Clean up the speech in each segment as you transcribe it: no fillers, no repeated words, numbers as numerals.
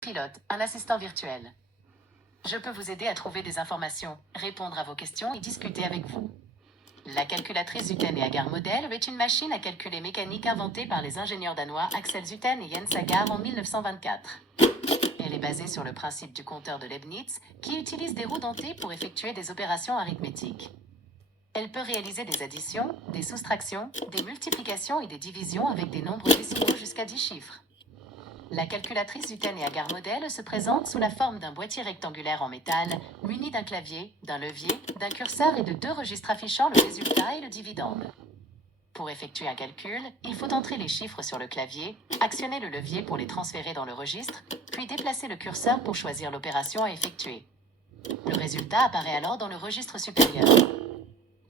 Pilote, un assistant virtuel. Je peux vous aider à trouver des informations, répondre à vos questions et discuter avec vous. La calculatrice Zuten et Agar Model est une machine à calculer mécanique inventée par les ingénieurs danois Axel Zuten et Jens Agar en 1924. Elle est basée sur le principe du compteur de Leibniz, qui utilise des roues dentées pour effectuer des opérations arithmétiques. Elle peut réaliser des additions, des soustractions, des multiplications et des divisions avec des nombres décimaux jusqu'à 10 chiffres. La calculatrice Zuten et Agar Model se présente sous la forme d'un boîtier rectangulaire en métal, muni d'un clavier, d'un levier, d'un curseur et de 2 registres affichant le résultat et le dividende. Pour effectuer un calcul, il faut entrer les chiffres sur le clavier, actionner le levier pour les transférer dans le registre, puis déplacer le curseur pour choisir l'opération à effectuer. Le résultat apparaît alors dans le registre supérieur.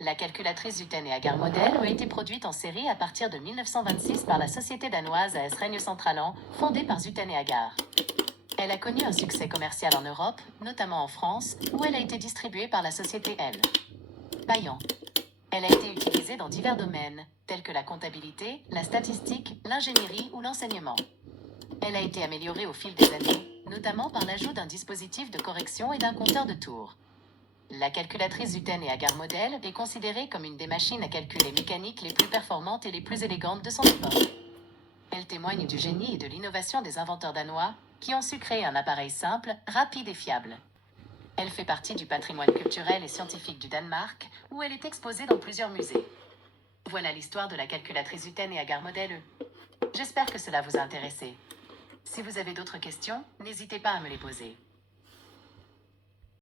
La calculatrice Zuten et Agar Model a été produite en série à partir de 1926 par la société danoise AS Regnecentralen, fondée par Zuten et Agar. Elle a connu un succès commercial en Europe, notamment en France, où elle a été distribuée par la société L. Payan. Elle a été utilisée dans divers domaines, tels que la comptabilité, la statistique, l'ingénierie ou l'enseignement. Elle a été améliorée au fil des années, notamment par l'ajout d'un dispositif de correction et d'un compteur de tours. La calculatrice Zuten et Agar Model est considérée comme une des machines à calculer mécaniques les plus performantes et les plus élégantes de son époque. Elle témoigne du génie et de l'innovation des inventeurs danois, qui ont su créer un appareil simple, rapide et fiable. Elle fait partie du patrimoine culturel et scientifique du Danemark, où elle est exposée dans plusieurs musées. Voilà l'histoire de la calculatrice Zuten et Agar Model E. J'espère que cela vous a intéressé. Si vous avez d'autres questions, n'hésitez pas à me les poser.